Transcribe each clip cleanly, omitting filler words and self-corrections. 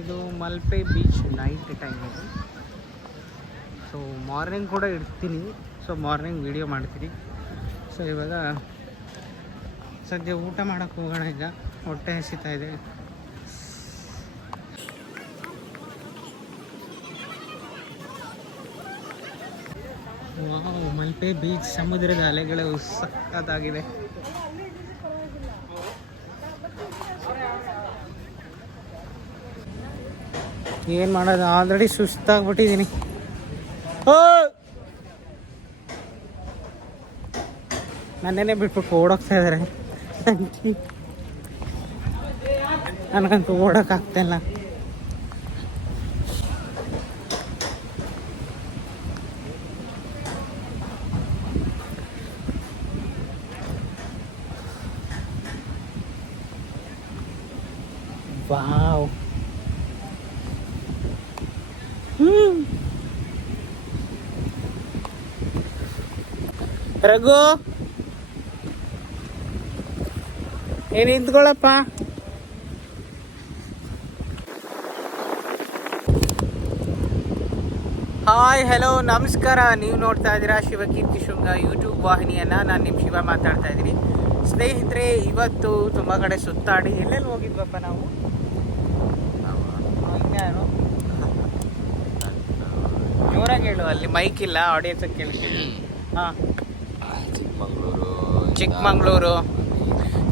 ಇದು Malpe beach night time ಇದು. So morning ಕೂಡ ಇಡ್ತೀನಿ, ಸೊ ಮಾರ್ನಿಂಗ್ ವಿಡಿಯೋ ಮಾಡ್ತೀನಿ. ಸೊ ಇವಾಗ ಸದ್ಯ ಊಟ ಮಾಡೋಕ್ಕೆ ಹೋಗೋಣ. ಈಗ ಹೊಟ್ಟೆ ಹಸಿತಾ ಇದೆ. ವಾವ್, ಮಲ್ಪೆ ಬೀಚ್, ಸಮುದ್ರದ ಅಲೆಗಳು ಸಖತ್ತಾಗಿವೆ. ಏನು ಮಾಡೋದು, ಆಲ್ರೆಡಿ ಸುಸ್ತಾಗ್ಬಿಟ್ಟಿದ್ದೀನಿ. ನನ್ನೇನೆ ಬಿಟ್ಬಿಟ್ಟು ಓಡೋಗ್ತಾ ಇದ್ದಾರೆ. ನನಗಂತೂ ಓಡೋಕ್ಕಾಗ್ತಾಯಿಲ್ಲ. ವಾವ್, ರಘು ಏನ್ ನಿಂತ್ಕೊಳ್ಳಪ್ಪ. ಹಾಯ್, ಹಲೋ, ನಮಸ್ಕಾರ. ನೀವು ನೋಡ್ತಾ ಇದ್ದೀರಾ ಶಿವಕೀರ್ತಿ ಶೃಂಗ ಯೂಟ್ಯೂಬ್ ವಾಹಿನಿಯನ್ನು. ನಾನು ನಿಮ್ಮ ಶಿವ ಮಾತಾಡ್ತಾ ಇದ್ದೀನಿ. ಸ್ನೇಹಿತರೆ, ಇವತ್ತು ತುಂಬ ಕಡೆ ಸುತ್ತಾಡಿ ಎಲ್ಲೆಲ್ಲಿ ಹೋಗಿದ್ವಪ್ಪ ನಾವು? ಇನ್ಯಾರು ಜೋರಾಗಿ ಹೇಳು, ಅಲ್ಲಿ ಮೈಕ್ ಇಲ್ಲ, ಆಡಿಯನ್ಸ್ ಕೇಳ್ತೀವಿ. ಹಾಂ,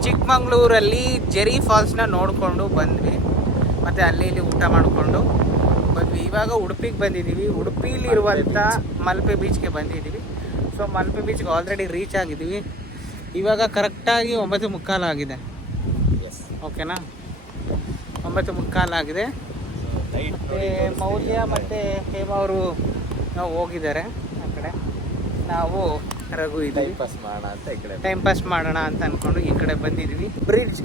ಚಿಕ್ಕಮಂಗ್ಳೂರಲ್ಲಿ ಜೆರಿ ಫಾಲ್ಸ್ನ ನೋಡಿಕೊಂಡು ಬಂದ್ವಿ. ಮತ್ತು ಅಲ್ಲಿ ಇಲ್ಲಿ ಊಟ ಮಾಡಿಕೊಂಡು ಬಂದ್ವಿ. ಇವಾಗ ಉಡುಪಿಗೆ ಬಂದಿದ್ದೀವಿ. ಉಡುಪಿಲಿರುವಂಥ ಮಲ್ಪೆ ಬೀಚ್ಗೆ ಬಂದಿದ್ದೀವಿ. ಸೊ ಮಲ್ಪೆ ಬೀಚ್ಗೆ ಆಲ್ರೆಡಿ ರೀಚ್ ಆಗಿದ್ದೀವಿ. ಇವಾಗ ಕರೆಕ್ಟಾಗಿ 9:15 ಆಗಿದೆ. ಓಕೆನಾ, 9:15 ಆಗಿದೆ. ಮತ್ತು ಮೌಲ್ಯ ಮತ್ತು ಹೇಮ ಅವರು ಹೋಗಿದ್ದಾರೆ ಆ ಕಡೆ. ನಾವು ರಘು ಟೈಮ್ ಪಾಸ್ ಮಾಡೋಣ ಅಂತ ಅಂದ್ಕೊಂಡು ಈ ಕಡೆ ಬಂದಿದ್ವಿ. ಬ್ರಿಡ್ಜ್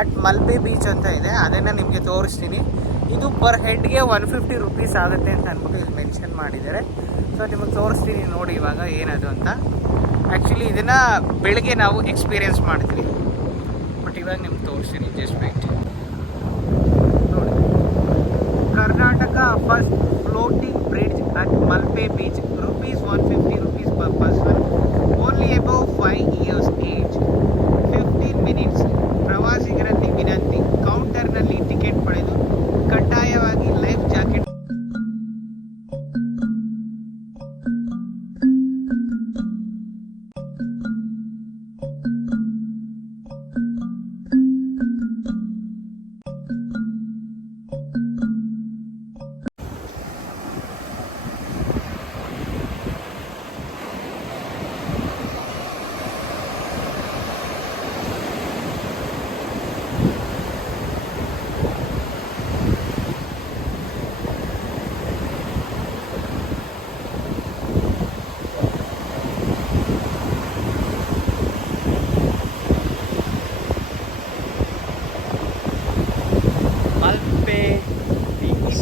ಅಟ್ ಮಲ್ಪೆ ಬೀಚ್ ಅಂತ ಇದೆ, ಅದನ್ನು ನಿಮಗೆ ತೋರಿಸ್ತೀನಿ. ಇದು ಪರ್ ಹೆಡ್ಗೆ 150 ರೂಪೀಸ್ ಆಗುತ್ತೆ ಅಂತ ಅಂದ್ಬಿಟ್ಟು ಇಲ್ಲಿ ಮೆನ್ಷನ್ ಮಾಡಿದ್ದಾರೆ. ಸೊ ನಿಮಗೆ ತೋರಿಸ್ತೀನಿ ನೋಡಿ ಇವಾಗ ಏನದು ಅಂತ. ಆ್ಯಕ್ಚುಲಿ ಇದನ್ನು ಬೆಳಗ್ಗೆ ನಾವು ಎಕ್ಸ್ಪೀರಿಯೆನ್ಸ್ ಮಾಡ್ತೀವಿ, ಬಟ್ ಇವಾಗ ನಿಮ್ಗೆ ತೋರಿಸ್ತೀನಿ. Just wait. ನೋಡಿ, Karnataka first floating bridge at Malpe beach, rupees 150 rupees per person, only above 5 years age, 15 minutes. ಪ್ರವಾಸಿಗರಲ್ಲಿ ವಿನಂತಿ, ಕೌಂಟರ್ನಲ್ಲಿ ಟಿಕೆಟ್ ಪಡೆದು ಕಡ್ಡಾಯವಾಗಿ ಲೈಫ್ ಜಾಕೆಟ್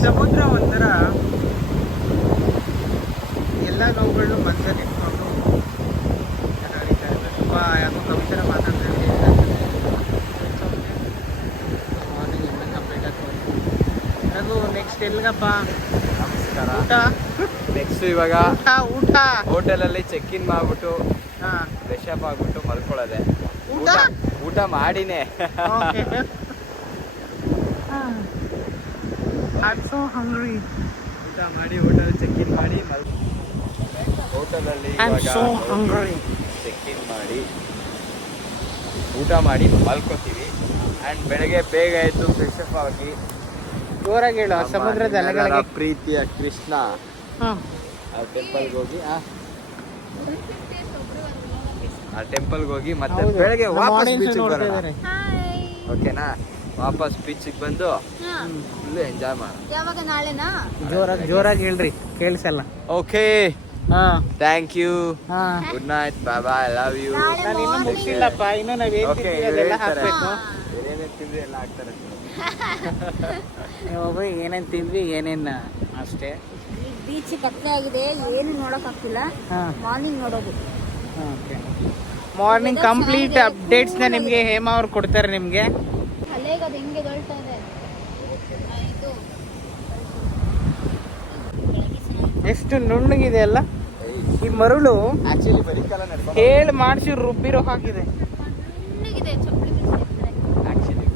ಸಮುದ್ರ ಒಂಥರ ಎಲ್ಲ ನೋವುಗಳು ಮನಸ್ಸಲ್ಲಿ ಇಟ್ಕೊಂಡು ನಡೀತಾ ಇದೆ. ತುಂಬ ಯಾಕೋ ಕವಿತರ ಮಾತಾಡ್ತಾ ಇದ್ದೀನಿ. ಮಾರ್ನಿಂಗ್ ಎಲ್ಲ ಕಂಪ್ಲೀಟ್ ಆಗ್ತದೆ. ಅದು ನೆಕ್ಸ್ಟ್ ಎಲ್ಲಿಗಪ್ಪ? ನಮಸ್ಕಾರ. ಊಟ ನೆಕ್ಸ್ಟ್ ಇವಾಗ ಊಟ ಹೋಟೆಲಲ್ಲಿ ಚೆಕ್ ಇನ್ ಮಾಡ್ಬಿಟ್ಟು ಫ್ರೆಶ್ ಅಪ್ ಆಗ್ಬಿಟ್ಟು ಮಲ್ಕೊಳ್ಳೋದೆ. ಊಟ ಮಾಡಿನೇ. I'm so hungry. ಊಟ ಮಾಡಿ ಹೋಟೆಲ್ ಚೆಕ್ ಇನ್ ಮಾಡಿ ಹೋಟೆಲಲ್ಲಿ ಚೆಕ್ ಇನ್ ಮಾಡಿ ಊಟ ಮಾಡಿ ಮಲ್ಕೋತೀವಿ. ಆ್ಯಂಡ್ ಬೆಳಗ್ಗೆ ಬೇಗ ಎದ್ದು ಫ್ರೆಶ್ ಅಪ್ ಆಗಿ ಜೋರಾಗಿ ಹೇಳು. ಸಮುದ್ರದ ಅಲೆಗಳಿಗೆ ಪ್ರೀತಿಯ ಕೃಷ್ಣ ಆ ಟೆಂಪಲ್ಗೆ ಹೋಗಿ ಮತ್ತೆ ಬೆಳಗ್ಗೆ ವಾಪಸ್ ಬೀಚಿಗೆ ಬರೋಣ. ಓಕೆನಾ? ವಾಪಸ್ ಬೀಚಿಗೆ ಬಂದು ಫುಲ್ ಎಂಜಾಯ್ ಮಾಡೋಣ. ಯಾವಾಗ? ನಾಳೆನಾ? ಜೋರಾಗಿ ಹೇಳ್ರಿ, ಕೇಳಿಸಲ್ಲ. Okay, thank you, good night, bye bye, love you. ನಾನು ಇನ್ನೂ ಮುಗಿಸಿಲ್ಲಪ್ಪ, ಇನ್ನೂ ನಾವೇನು ಅದೆಲ್ಲ ಹಾಕ್ಬೇಕು. ಏನೇನು ತಿಂದ್ವಿ ಎಲ್ಲ ಹಾಕ್ತಾರೆ. ಏನೇನು ತಿಂದ್ವಿ ಏನೇನು ಅಷ್ಟೇ. ಬೀಚ್ ಕತ್ಲೆ ಆಗಿದೆ, ಏನು ನೋಡಕ್ ಆಗ್ತಿಲ್ಲ. ಹಾಂ ಮಾರ್ನಿಂಗ್ ನೋಡೋದು. ಓಕೆ. ಮಾರ್ನಿಂಗ್ ಕಂಪ್ಲೀಟ್ ಅಪ್ಡೇಟ್ಸ್ನ ನಿಮಗೆ ಹೇಮಾ ಅವ್ರು ಕೊಡ್ತಾರೆ ನಿಮಗೆ. ಅಲ್ಲೇಗ ಅದು ಹೆಂಗೆ ದೊಳ್ತಾ ಇದೆ. ಇದು ಎಷ್ಟು ನುಣ್ಣಗಿದೆ ಅಲ್ಲ ಈ ಮರಳು. ಆಕ್ಚುಲಿ ಬರೀಕಲ್ಲ ನಡ್ಕೊಂಡು ಹೇಳಿ ಮಾಡಿಸಿ ರುಬ್ಬಿರೋ ಹಾಕಿದೆ. ತಣ್ಣಗಿದೆ, ಚಪ್ಪಲಿ ಬಿಡ್ಸಿರ್ತಾರೆ. ಆಕ್ಚುಲಿ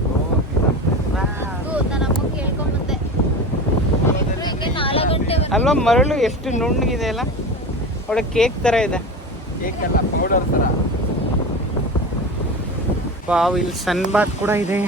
ನನ್ನ ಅಮ್ಮಗೆ ಹೇಳ್ಕೊಂಬಂದೆ, ಹಿಂಗೆ 4 ಗಂಟೆ ಅಲ್ವಾ ಮರಳು ಎಷ್ಟು ನುಣ್ಣಗಿದೆ ಅಲ್ಲ, ಒಳ್ಳೆ ಕೇಕ್ ತರ ಇದೆ. ಕೇಕ್ ಅಲ್ಲ, ಪೌಡರ್ ಥರ. ವಾವ್, ಇಲ್ಲಿ ಸನ್ ಬಾತ್ ಕೂಡ ಇದೆ.